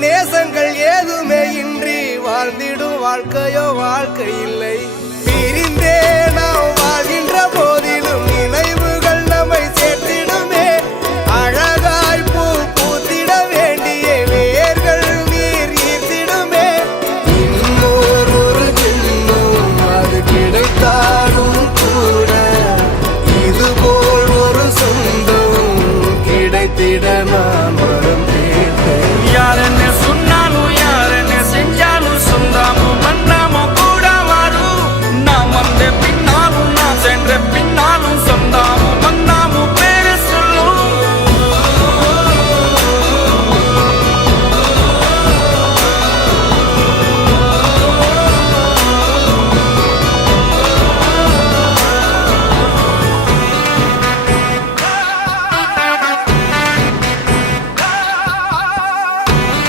நேசங்கள் ஏதுமே இன்றி வாழ்ந்திடும் வாழ்க்கையோ வாழ்க்கை இல்லை. பிரிந்தே நாம் வாழ்கின்ற